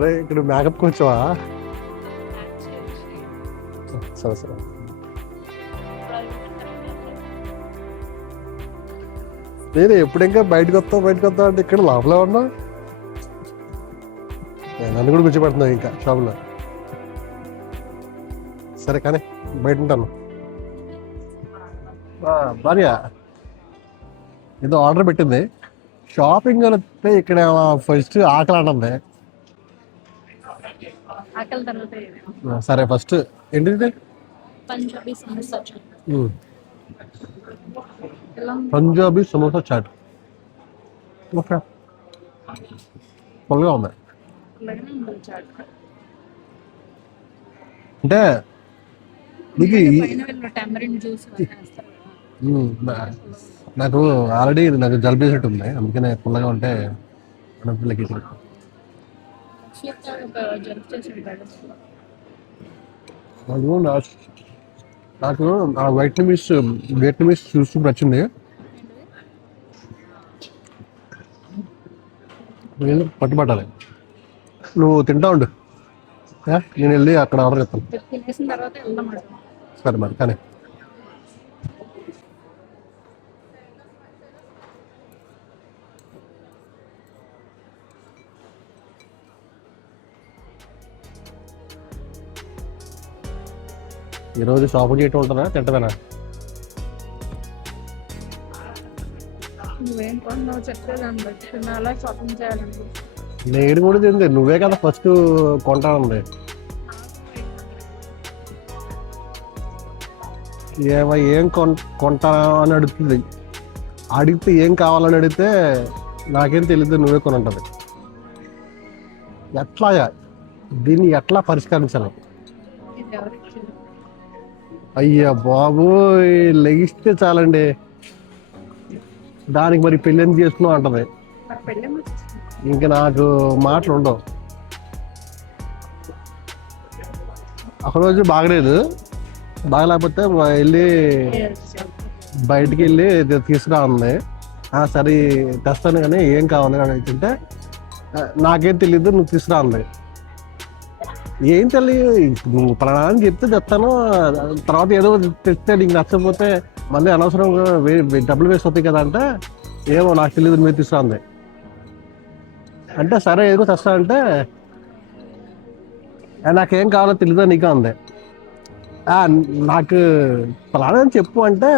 రే ఇక్కడ మేకప్కి వచ్చావా? సరే సరే. నేను ఎప్పుడు ఇంకా బయటకు వస్తావు అంటే ఇక్కడ లోపలే ఉన్నా. నన్ను కూడా కూర్చోబెడుతున్నావు ఇంకా షాపులో. సరే కానీ బయట ఉంటాను. భార్య ఏదో ఆర్డర్ పెట్టింది. షాపింగ్ వస్తే ఇక్కడ ఫస్ట్ ఆకలి అంటుంది. సరే ఫస్ట్ ఏంటిది? పంజాబీ సమోసా చాట్. ఓకే, ఫుల్గా ఉంది. అంటే నీకు నాకు ఆల్రెడీ నాకు జలుబు చేసినట్టు ఉంది, అందుకనే పుల్లగా ఉంటే పిల్లకి నాకు ఆ వియట్నమీస్ చూస్తూ నచ్చింది. పట్టుబట్టాలి. నువ్వు తింటా ఉండు, నేను వెళ్ళి అక్కడ ఆర్డర్ చేస్తాను. సరే మరి కానీ ఈరోజు షాపింగ్ చేయటం ఉంటుందా తింటవేనా? నేను కూడా తింది, నువ్వే కదా ఫస్ట్ కొంటానుంది. ఏం కొంటా అని అడుగుతుంది. అడిగితే ఏం కావాలని అడిగితే నాకేం తెలియదు, నువ్వే కొని ఉంటుంది. ఎట్లాగా దీన్ని ఎట్లా పరిష్కరించాలి? అయ్యా బాబు, లెగిస్తే చాలండి దానికి మరి పెళ్ళి ఎందుకు చేసుకున్నావు అంటది. ఇంకా నాకు మాటలు ఉండవు. ఒకరోజు బాగలేదు, బాగలేకపోతే వెళ్ళి బయటికి వెళ్ళి తీసుకురా ఉంది. సరే తెస్తాను కానీ ఏం కావాలి అని అడుగుతుంటే నాకేం తెలియదు, నువ్వు తీసుకురా ఉంది. ఏం తెలియదు, నువ్వు ప్రాణాన్ని చెప్తే చెప్తాను, తర్వాత ఏదో తెస్తే నీకు నచ్చకపోతే మళ్ళీ అనవసరంగా డబ్బులు వేస్ట్ అవుతాయి కదా అంటే ఏమో నాకు తెలియదు, మీరు తీసుకురా ఉంది. అంటే సరే ఏదో తెస్తా అంటే నాకేం కావాలో తెలీదా నీకు అంది. నాకు ప్రాణం చెప్పు అంటే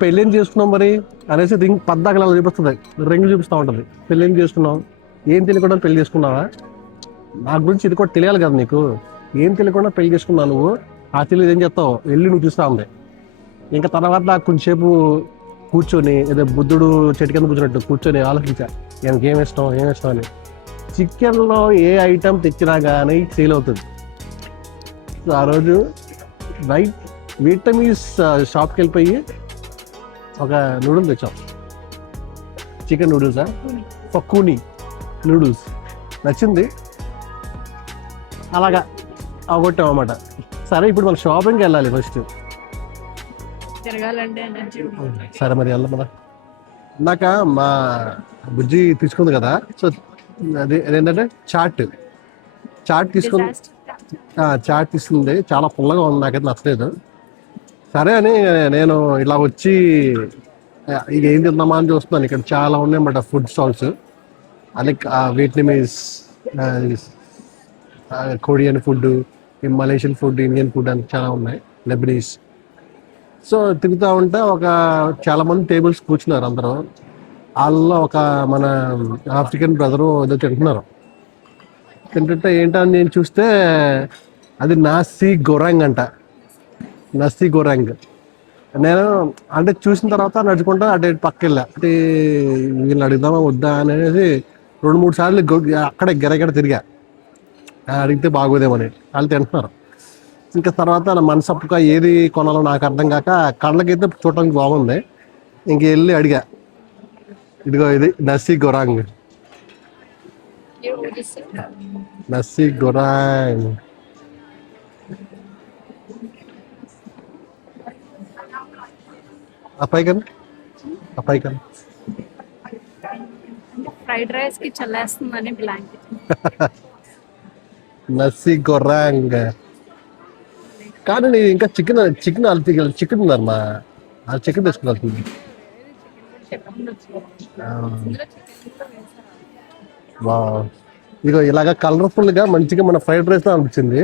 పెళ్ళి ఏం చేసుకున్నావు మరి అనేసి రింగ్ పద్దాకలు అలా చూపిస్తుంది, రింగ్ చూపిస్తూ ఉంటుంది. పెళ్ళి ఏం చేసుకున్నావు, ఏం తెలియకుండా పెళ్లి చేసుకున్నావా? నా గురించి ఇది కూడా తెలియాలి కదా నీకు. ఏం తెలియకుండా పెళ్లి చేసుకున్నావు నువ్వు, ఆ తెలియదు ఏం చెప్తావు, వెళ్ళి నువ్వు చూస్తా ఉంది. ఇంకా తర్వాత నాకు కొంచెంసేపు కూర్చొని ఏదో బుద్ధుడు చెట్టు కింద కూర్చున్నట్టు కూర్చొని ఆలోచించా எனக்கு ఏం ఇష్టం అని. చికెన్లో ఏ ఐటమ్ తెచ్చినా కానీ సేల్ అవుతుంది. సో ఆ రోజు వియట్నమీస్ షాప్కి వెళ్ళిపోయి ఒక నూడిల్స్ తెచ్చాం. చికెన్ నూడిల్సా, ఫక్కూని నూడిల్స్ నచ్చింది, అలాగా అవగొట్టాం అన్నమాట. సరే ఇప్పుడు మనం షాపింగ్కి వెళ్ళాలి ఫస్ట్. సరే మరి వెళ్దాం కదా. ఇందాక మా బుజ్జి తీసుకుంది కదా, సో అదేంటంటే చాట్ తీసుకుంది. చాలా పుల్లగా ఉంది, నాకైతే నచ్చలేదు. సరే అని నేను ఇలా వచ్చి ఇక ఏం తిందామా అని చూస్తున్నాను. ఇక్కడ చాలా ఉన్నాయి అన్నమాట ఫుడ్ స్టాల్స్. అది Vietnamese, Korean food, Malaysian food, Indian food అని చాలా ఉన్నాయి, లెబనీస్. సో తిరుగుతూ ఉంటే చాలా మంది టేబుల్స్ కూర్చున్నారు. అందరూ వాళ్ళలో ఒక మన ఆఫ్రికన్ బ్రదరు ఏదో తింటున్నారు. తింటుంటే ఏంటని నేను చూస్తే అది నాసీ గొరాంగ్ అంట. నస్సీ గొరాంగ్. నేను అంటే చూసిన తర్వాత నడుచుకుంటా అటు పక్క వెళ్ళా. అంటే వీళ్ళు అడుగుదామా వద్దా అనేది 2-3 సార్లు అక్కడే గిరగిర తిరిగా, అడిగితే బాగోదేమని. వాళ్ళు తింటున్నారు. ఇంకా తర్వాత నా మనసప్పుగా ఏది కొనాలో నాకు అర్థం కాక కళ్ళకైతే చూడటానికి బాగుంది, ఇంక వెళ్ళి అడిగా, ఇదిగో ఇది నస్సీ గొరాంగ్. నస్సీ గొరాంగ్ అపాయికన్ ఫ్రైడ్ రైస్ కి చల్లేస్తుందని బ్లాంకెట్. నస్సి గొర్రాంగ్. కానీ నేను ఇంకా చికెన్ చికెన్ చికెన్ ఉందమ్మా, ఆ చికెన్ తెచ్చుకున్నారు. వా, ఇదిగో ఇలాగా కలర్ఫుల్గా మంచిగా మన ఫ్రైడ్ రైస్ అనిపించింది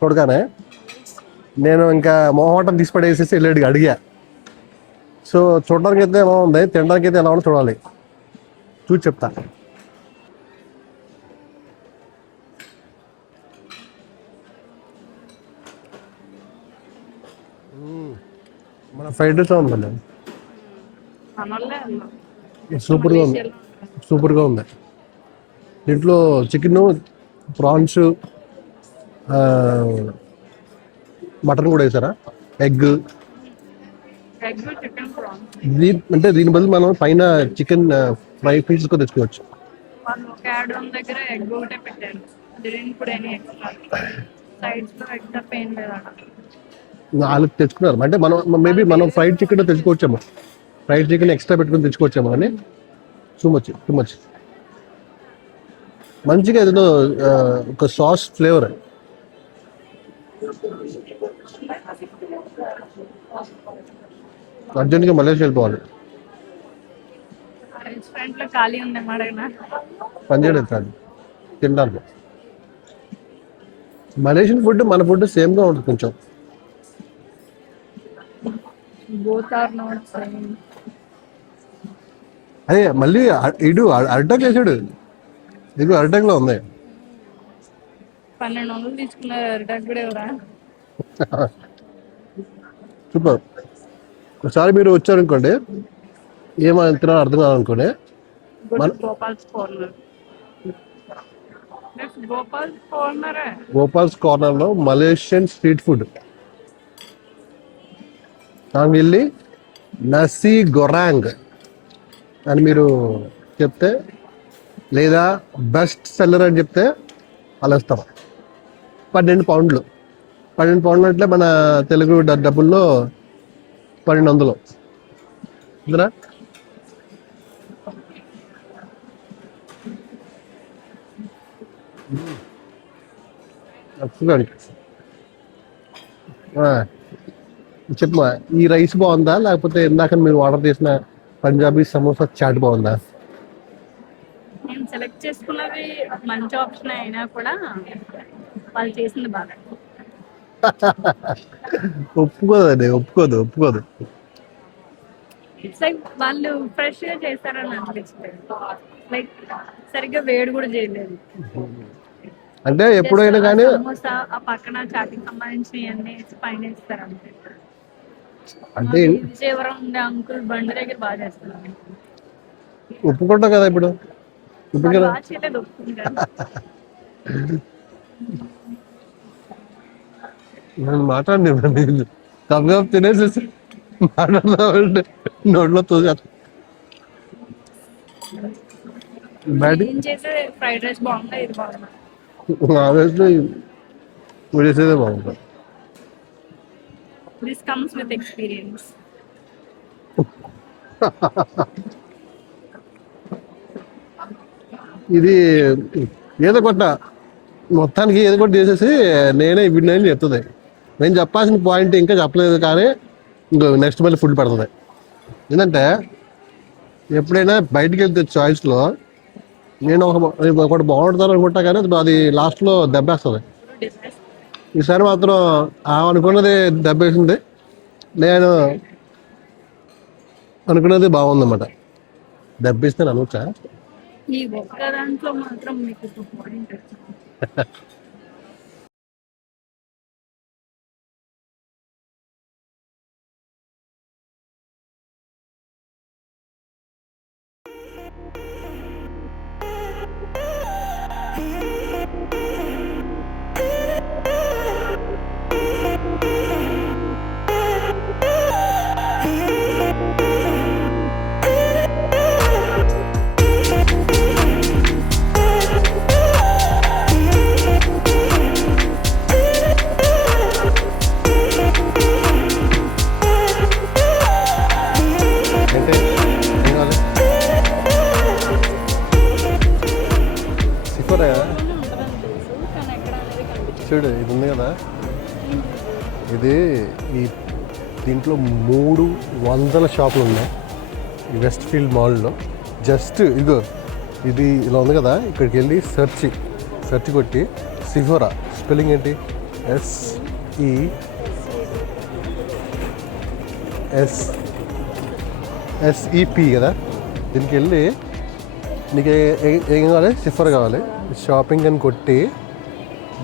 చూడగానే. నేను ఇంకా మొహమాటం తీసి పడేసేసి వెళ్ళి అడిగా. సో చూడడానికి అయితే ఎలా ఉంది, తినడానికి అయితే ఎలా ఉందో చూడాలి, చూసి చెప్తా. మన ఫ్రైడ్ రైస్ ఉందండి, సూపర్గా ఉంది, సూపర్గా ఉంది. దీంట్లో చికెన్, ప్రాన్స్, మటన్ కూడా వేసారా, ఎగ్. అంటే దీని బదులు మనం పైన చికెన్ ఫ్రై పీసెస్ కూడా తెచ్చుకోవచ్చు. వాళ్ళు తెచ్చుకున్నారు అంటే మనం మేబీ మనం ఫ్రైడ్ చికెన్ తెచ్చుకోవచ్చాము, ఫ్రైడ్ చికెన్ ఎక్స్ట్రా పెట్టుకుని తెచ్చుకోవచ్చాము. అని టూ మచ్ మంచిగా ఏదో ఒక సాస్ ఫ్లేవర్. అర్జెంట్గా మలేషియా వెళ్ళిపోవాలి, పని చేయలేదు కాదు తినడానికి. మలేషియన్ ఫుడ్ మన ఫుడ్ సేమ్గా ఉంటుంది కొంచెం. అదే మళ్ళీ ఇడు అరిటాక్ వేసాడు, ఇది అరిటాక్లో ఉంది. 1200 తీసుకున్నారు అరిటాక్ కూడా ఎవరా. సూపర్. ఒకసారి మీరు వచ్చారనుకోండి, ఏమైనా తినాలో అర్థం కావాలనుకోండి, గోపాల్స్ కార్నర్లో మలేషియన్ స్ట్రీట్ ఫుడ్ దానికి వెళ్ళి నస్సి గొరాంగ్ అని మీరు చెప్తే, లేదా బెస్ట్ సెల్లర్ అని చెప్తే అలా ఇస్తాం. 12 పౌండ్లు అంటే మన తెలుగు డబ్బుల్లో 1200 ఇందునా. చెప్పమా, ఈ రైస్ బాగుందా లేకపోతే ఇందాక మీరు ఆర్డర్ చేసిన పంజాబీ సమోసా చాట్ బాగుందా? నేను సెలెక్ట్ చేసుకున్నవి మంచి ఆప్షన్ అయినా కూడా వాళ్ళు చేసింది బాగా. ఒప్పుకోదు. ఇట్స్ లైక్ వాళ్ళు ఫ్రెష్ గా చేస్తారని అనిపిస్తుంది, లైక్ సరిగ్గా వేడి కూడా చేయలేదు. అంటే ఎప్పుడైనా కానీ సమోసా ఆ పక్కన చాటికి సంబంధించినవన్నీ పైన ఇస్తారు అంతే. అంటే విజయవరం ఉండే అంకుల్ బండి దగ్గర బాగా చేస్తున్నారు. ఒప్పుకుంటాం కదా ఇప్పుడు బాగా చేయలేదు, ఒప్పుకుంటారు. నేను మాట్లాడి తప్పగా తినేసేసి మాట్లాడదామంటే నోట్లో తోసా. చేసే ఫ్రైడ్ రైస్ బాగుందా, ఇది బాగుందా? ఆబ్వియస్లీ చేసేదే బాగుంటుంది. This comes with experience. ఇది ఏదో కొట్ట మొత్తానికి ఏదో కొట్టి చేసేసి నేనే ఇప్పుడు చెప్తుంది. నేను చెప్పాల్సిన పాయింట్ ఇంకా చెప్పలేదు, కానీ నెక్స్ట్ మళ్ళీ ఫుడ్ పడుతుంది. ఏంటంటే ఎప్పుడైనా బయటికి వెళ్తే చాయిస్లో నేను ఒకటి బాగుంటుంది అనుకుంటా, కానీ అది లాస్ట్లో దెబ్బేస్తుంది. ఈసారి మాత్రం అనుకున్నది దెబ్బేసింది, నేను అనుకున్నది బాగుందన్నమాట. దెబ్బేస్తే అనవచ్చా? ఈ ఒక్క దాంట్లో మాత్రం మీకు పాయింట్ చూడు ఇది ఉంది కదా, ఇది ఈ దీంట్లో 300 షాపులు ఉన్నాయి ఈ వెస్ట్ ఫీల్డ్ మాల్లో. జస్ట్ ఇదిగో ఇది ఇలా ఉంది కదా, ఇక్కడికి వెళ్ళి సెర్చ్ కొట్టి సిఫోరా స్పెల్లింగ్ ఏంటి SEP కదా, దీనికి వెళ్ళి నీకు ఏం కావాలి, సిఫర్ కావాలి, షాపింగ్ అని కొట్టి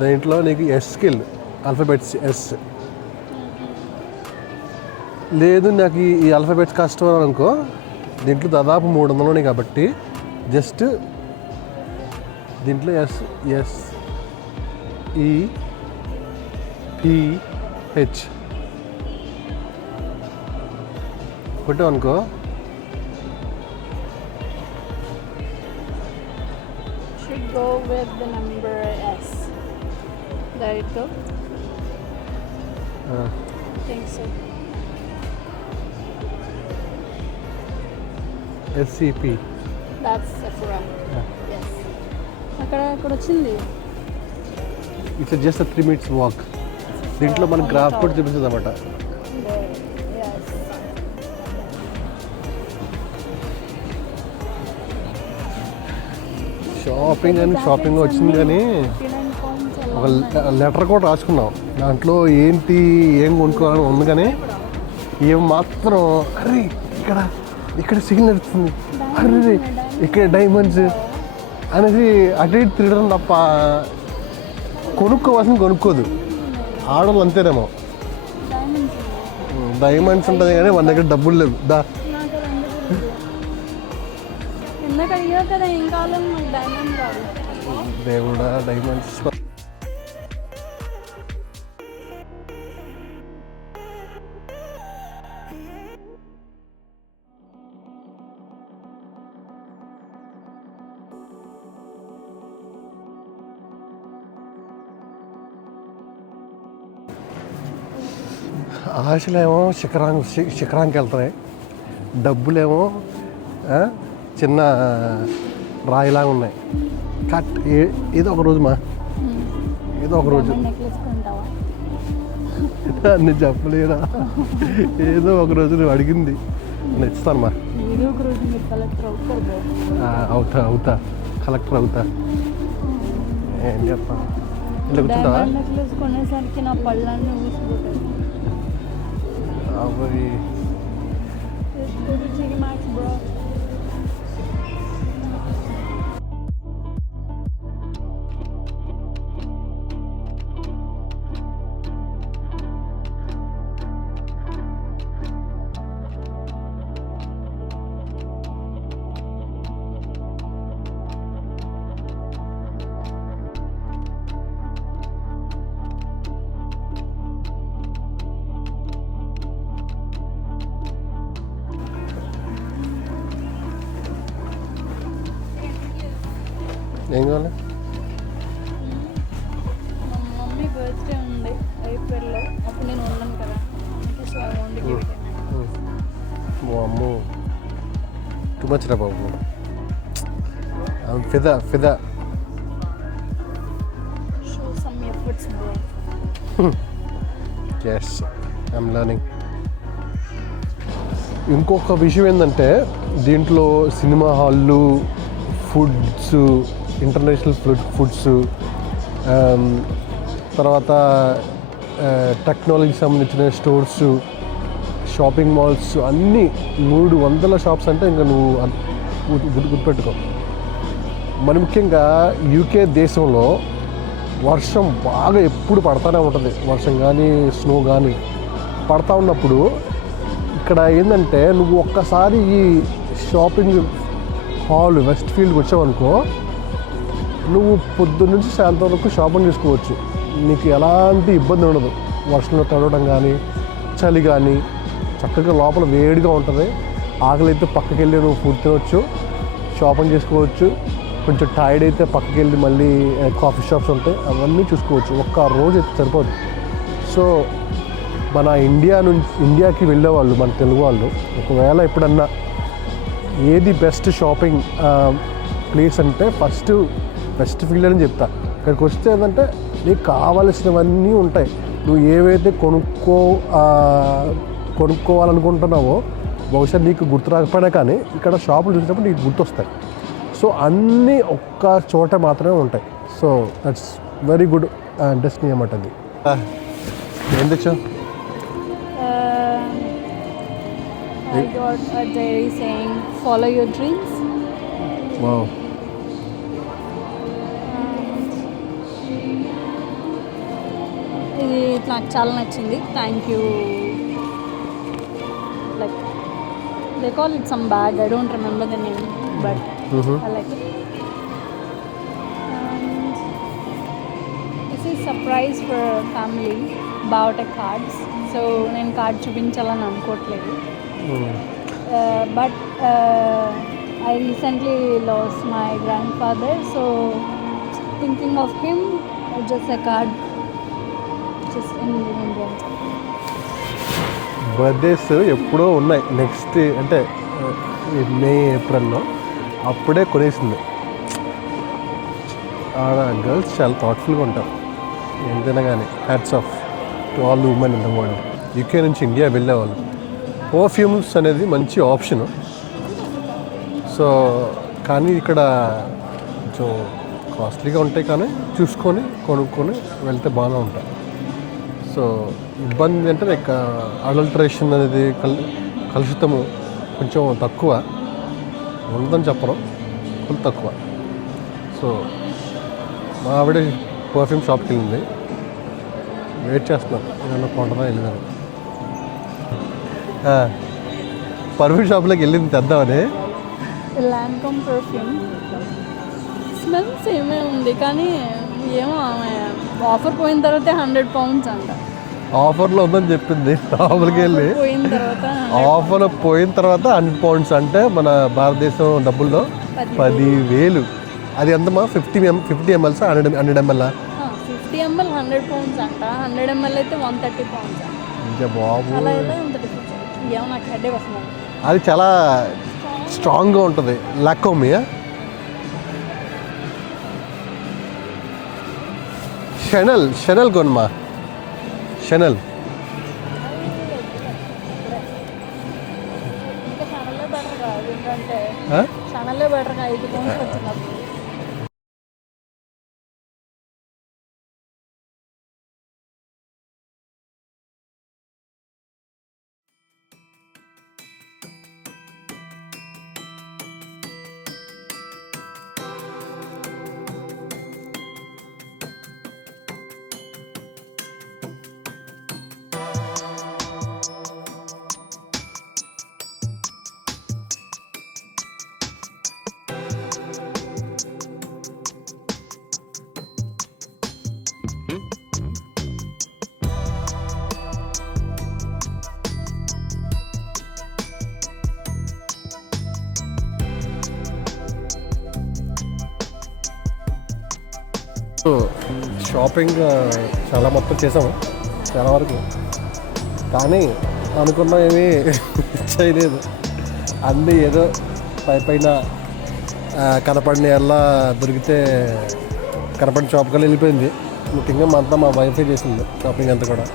దాంట్లో నీకు స్కిల్ ఆల్ఫాబెట్స్ ఎస్. లేదు నాకు ఈ ఆల్ఫాబెట్స్ కష్టం అనుకో, దీంట్లో దాదాపు 300 ఉన్నాయి కాబట్టి జస్ట్ దీంట్లో SEPH కొట్టావు అనుకో, should go with the number S. There you go. Think so. SCP. That's Sephora. Yes. అక్కడ వచ్చింది. It's just 3 minutes walk. దీంట్లో మన గ్రాఫ్ కూడా చూపిస్తుంది అన్నమాట. షాపింగ్ వచ్చింది కానీ ఒక లెటర్ కూడా రాసుకున్నాం, దాంట్లో ఏం కొనుక్కోవాలని ఉంది కానీ ఏం మాత్రం అరే ఇక్కడ సిగ్నల్ నడుస్తుంది, అరే ఇక్కడ డైమండ్స్ అనేది అటు ఇటు తిరగడం తప్ప కొనుక్కోదు. ఆడవాళ్ళు అంతేనేమో, డైమండ్స్ ఉంటుంది కానీ మన దగ్గర డబ్బులు లేవు. దేవుడా డైమండ్స్. ఆశలేమో శిఖరానికి వెళ్తాయి, డబ్బులేమో చిన్న రాయిలాగా ఉన్నాయి. ఏదో ఒక రోజు నేను చెప్పలేదా, ఏదో ఒక రోజు నువ్వు అడిగింది నేను ఇస్తాను మా. అవుతా కలెక్టర్ అవుతా. ఏం చెప్తాను, ఇలా కూర్చుంటావా? అవి ఏం కావాలి? మమ్మీ బర్త్డే ఉంది ఏప్రిల్లో, అప్పుడు నేను ఉన్నాను కదా. అమ్మో టూ మచ్ రా బాబు. ఫిదా Show some efforts, bro. Yes I'm learning. ఇంకొక విషయం ఏంటంటే దీంట్లో సినిమా హాళ్ళు, ఫుడ్స్, ఇంటర్నేషనల్ ఫుడ్స్, తర్వాత టెక్నాలజీకి సంబంధించిన స్టోర్స్, షాపింగ్ మాల్స్ అన్నీ 300 షాప్స్ అంటే ఇంకా నువ్వు గుర్తుపెట్టుకో. మరి ముఖ్యంగా యూకే దేశంలో వర్షం బాగా ఎప్పుడు పడతానే ఉంటుంది, వర్షం కానీ స్నో కానీ పడతా ఉన్నప్పుడు ఇక్కడ ఏంటంటే నువ్వు ఒక్కసారి ఈ షాపింగ్ హాల్ వెస్ట్ ఫీల్డ్కి వచ్చావనుకో, నువ్వు పొద్దున్న నుంచి సాయంత్రం వరకు షాపింగ్ చేసుకోవచ్చు. నీకు ఎలాంటి ఇబ్బంది ఉండదు. వర్షంలో తడవడం కానీ చలి కానీ, చక్కగా లోపల వేడిగా ఉంటుంది. ఆకలి అయితే పక్కకి వెళ్ళి నువ్వు ఫుడ్ తినవచ్చు, షాపింగ్ చేసుకోవచ్చు. కొంచెం టైర్డ్ అయితే పక్కకి వెళ్ళి మళ్ళీ కాఫీ షాప్స్ ఉంటాయి, అవన్నీ చూసుకోవచ్చు. ఒక్క రోజు అయితే సరిపోదు. సో మన ఇండియాకి వెళ్ళేవాళ్ళు, మన తెలుగు వాళ్ళు ఒకవేళ ఎప్పుడన్నా ఏది బెస్ట్ షాపింగ్ ప్లేస్ అంటే ఫస్ట్ వెస్ట్ ఫీల్డ్ అని చెప్తా. ఇక్కడికి వస్తే ఏంటంటే నీకు కావలసినవన్నీ ఉంటాయి. నువ్వు ఏవైతే కొనుక్కోవాలనుకుంటున్నావో బహుశా నీకు గుర్తు రాకపోయినా కానీ ఇక్కడ షాపులు చూసినప్పుడు నీకు గుర్తొస్తాయి. సో అన్నీ ఒక్క చోట మాత్రమే ఉంటాయి. So that's very good destiny అన్నమాట అది. ఏం తెచ్చావు? I got a diary saying follow your dreams. Wow. ఇది నాకు చాలా నచ్చింది. Thank you. Like they call it some bag. I don't remember the name but I like it. This is surprise for family about a cards. So నేను card చూపించాలని అనుకోవట్లేదు. But I recently lost my grandfather, so thinking of him, just a card, just in remembrance. Birthdays ఎప్పుడో ఉన్నాయి, next అంటే మే ఏప్రిల్లో అప్పుడే కొనేసింది. ఆడ girls చాలా థాట్ఫుల్గా ఉంటారు ఎంతైనా కానీ. Hats off to all the women in the world. UK నుంచి ఇండియా వెళ్ళేవాళ్ళు పర్ఫ్యూమ్స్ అనేది మంచి ఆప్షను. సో కానీ ఇక్కడ కొంచెం కాస్ట్లీగా ఉంటాయి, కానీ చూసుకొని కొనుక్కొని వెళ్తే బాగానే ఉంటాయి. సో ఇబ్బంది అంటే లైక్ అడల్టరేషన్ అనేది కలుషితము కొంచెం తక్కువ ఉండదని చెప్పరు, కొంచెం తక్కువ. సో మా ఆవిడ పర్ఫ్యూమ్ షాప్కి వెళ్ళింది, వెయిట్ చేస్తున్నాను ఏమన్నా కొంటదా వెళ్ళిందని. పర్ఫ్యూమ్ షాప్లోకి వెళ్ళింది తెద్దామని. లాన్కామ్ పర్ఫ్యూమ్ స్మెల్ సేమే ఉంది, కానీ ఏమో ఆఫర్ పోయిన తర్వాత 100 pounds అంట. ఆఫర్లో ఉందని చెప్పింది. లోపలికి వెళ్ళి పోయిన తర్వాత ఆఫర్ పోయిన తర్వాత 100 pounds అంటే మన భారతదేశం డబ్బుల్లో 10,000. అది ఎంతమా? 50 ml 100 ml? 50 ml 100 pounds అంట. 100 ml అయితే 130 pounds. ఇంకా బాబు అలా ఎలా అంత డిఫరెన్స్? ఏమో నాకు హెడేక్ వస్తుంది. అది చాలా స్ట్రాంగ్గా ఉంటుంది. లాకోమి షెనల్ కొనమా. షెనల్ ఇంకా ఛానల్లే బెటర్ కాదు, ఎందుకంటే ఛానల్లే బెటర్ 5 pounds వచ్చినప్పుడు. షాపింగ్ చాలా మొత్తం చేసాము చాలా వరకు, కానీ అనుకున్నా ఏమీ చేయలేదు. అన్నీ ఏదో పైన కనపడిన ఎలా దొరికితే కనపడిన షాప్కి వెళ్ళిపోయింది. ముఖ్యంగా మా వైఫై చేసింది షాపింగ్ అంతా కూడా.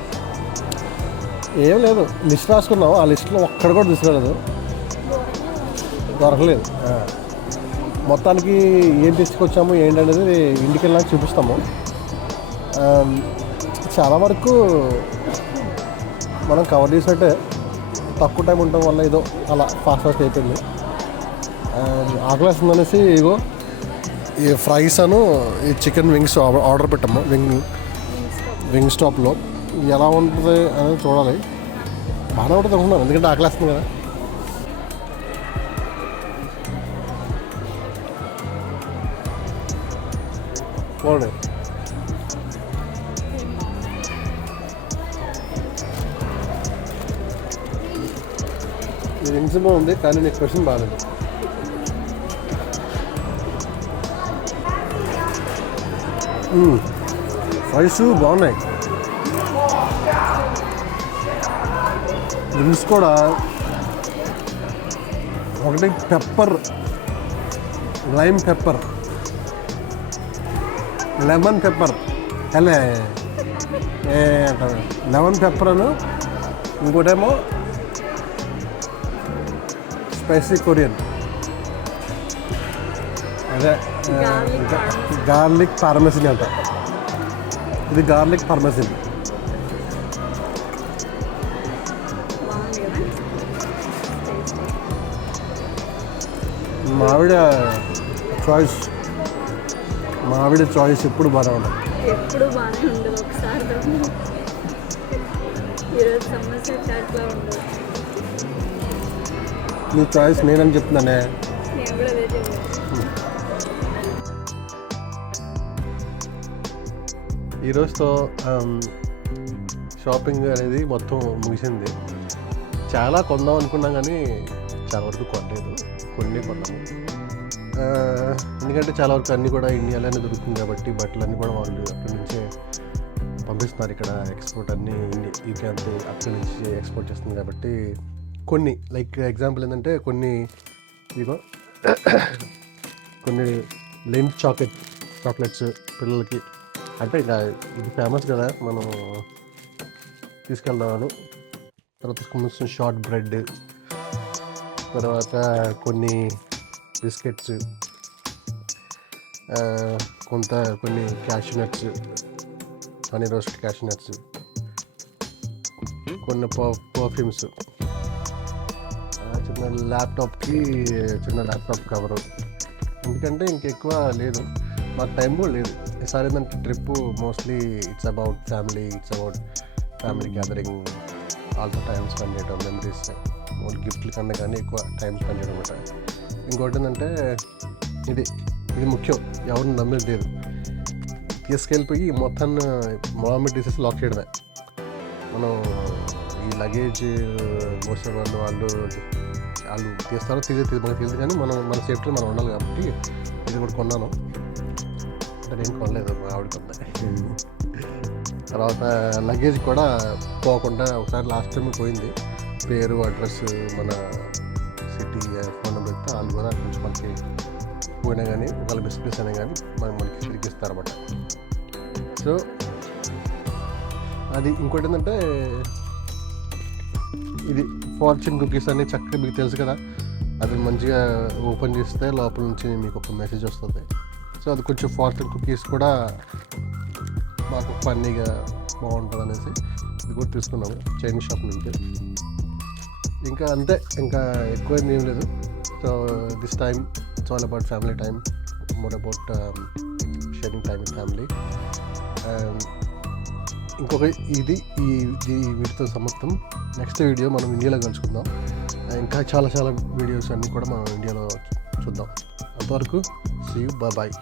ఏం లేదు, లిస్ట్ రాసుకున్నాం, ఆ లిస్ట్లో ఒక్కడ కూడా తీసుకెళ్ళలేదు, దొరకలేదు. మొత్తానికి ఏం తీసుకొచ్చాము ఏంటనేది ఇంటికి వెళ్ళాక చూపిస్తాము. చాలా వరకు మనం కవర్ చేసినట్టే, తక్కువ టైం ఉండడం వల్ల ఏదో అలా ఫాస్ట్ అయిపోయింది. ఆకలేస్తుందనేసి ఇగో ఈ ఫ్రైస్ అను ఈ చికెన్ వింగ్స్ ఆర్డర్ పెట్టాము వింగ్ స్టాప్లో. ఎలా ఉంటుంది అనేది చూడాలి. బాగానే ఉంటుంది అనుకున్నాను, ఎందుకంటే ఆకలేస్తుంది కదా. చూడండి, ఇది వింగ్స్ బాగుంది, కానీ నీకు క్వశ్చన్ బాగాలేదు. ఫ్రైస్ బాగున్నాయి, వింగ్స్ కూడా. ఒకటి pepper, lime pepper, lemon pepper, అలే ఏ అంటారు లెమన్ పెప్పర్ను, ఇంకోటేమో స్పైసీ కొరియన్, అదే గార్లిక్ పార్మెసిన్ అంట. ఇది గార్లిక్ పార్మెసిన్. మావిడ చాయిస్ ఎప్పుడు బాగా ఉంటుంది. ఎప్పుడు బాగానే ఉండదు, ఒకసారి ఈరోజు సమస్య చాట్లా ఉండదు. నీ చాయిస్ నేనని చెప్తున్నానే. నేను కూడా అదే చెప్పాను. ఈరోజుతో షాపింగ్ అనేది మొత్తం ముగిసింది. చాలా కొందాం అనుకున్నాం కానీ చాలా వరకు కొనలేదు, కొన్ని కొన్నాము. ఎందుకంటే చాలా వరకు అన్నీ కూడా ఇండియాలోనే దొరుకుతుంది కాబట్టి బట్టలన్నీ కూడా వాళ్ళు అక్కడి నుంచే పంపిస్తున్నారు. ఇక్కడ ఎక్స్పోర్ట్ అన్నీ యూకే అంతే అక్కడి నుంచి ఎక్స్పోర్ట్ చేస్తుంది కాబట్టి కొన్ని లైక్ ఎగ్జాంపుల్ ఏంటంటే కొన్ని ఇదిగో కొన్ని లెంట్ చాక్లెట్స్ పిల్లలకి, అంటే ఇంకా ఇది ఫేమస్ కదా, మనం తీసుకెళ్దామని. తర్వాత కొంచెం షార్ట్ బ్రెడ్, తర్వాత కొన్ని బిస్కెట్స్, కొన్ని cashew nuts, honey roast cashew nuts, కొన్ని పర్ఫ్యూమ్స్, చిన్న ల్యాప్టాప్ కవరు. ఎందుకంటే ఇంకెక్కువ లేదు, మాకు టైం కూడా లేదు. ఈసారి ఏంటంటే trip mostly it's about family gathering, also time spend చేయడం, మెమరీస్, గిఫ్ట్ల కన్నా కానీ ఎక్కువ టైం స్పెండ్ చేయడం అనమాట. ఇంకోటి ఏంటంటే ఇది ముఖ్యం, ఎవరిని నమ్మేది లేదు. తీసుకెళ్ళిపోయి మొత్తాన్ని తీసేసి లాక్ చేయడమే. మనం ఈ లగేజ్ మోసే వాళ్ళు తీస్తారో తెలియదు, మనకు తెలియదు, కానీ మన సేఫ్టీ మనం ఉండాలి కాబట్టి ఇది కూడా కొన్నాను. అంటే నేను కొనలేదు, మా ఆవిడ కొన్నాయి. తర్వాత లగేజ్ కూడా పోకుండా ఒకసారి లాస్ట్ టైం పోయింది, పేరు అడ్రస్ మన సిటీ ఫోన్ నెంబర్ ఇస్తే వాళ్ళు కూడా కొంచెం మనకి పోయినా కానీ ఒకవేళ మిస్ప్లేస్ అయినా కానీ మనకి తిరిగి ఇస్తారన్నమాట. సో అది. ఇంకోటి ఏంటంటే ఇది ఫార్చ్యూన్ కుకీస్ అని చక్కగా మీకు తెలుసు కదా, అది మంచిగా ఓపెన్ చేస్తే లోపల నుంచి మీకు ఒక మెసేజ్ వస్తుంది. సో అది కొంచెం ఫార్చ్యూన్ కుకీస్ కూడా మాకు ఫన్నీగా బాగుంటుంది అనేసి ఇది కూడా తీసుకున్నాము చైనీస్ షాప్ నుంచి. ఇంకా అంతే, ఇంకా ఎక్కువ ఏం లేదు. So this time it's all about family time, more about sharing time with family. ఇంకొక వీటితో సమాప్తం. నెక్స్ట్ వీడియో మనం ఇండియాలో కలుసుకుందాం. ఇంకా చాలా వీడియోస్ అన్నీ కూడా మనం ఇండియాలో చూద్దాం. అంతవరకు సీ యూ, బాయ్.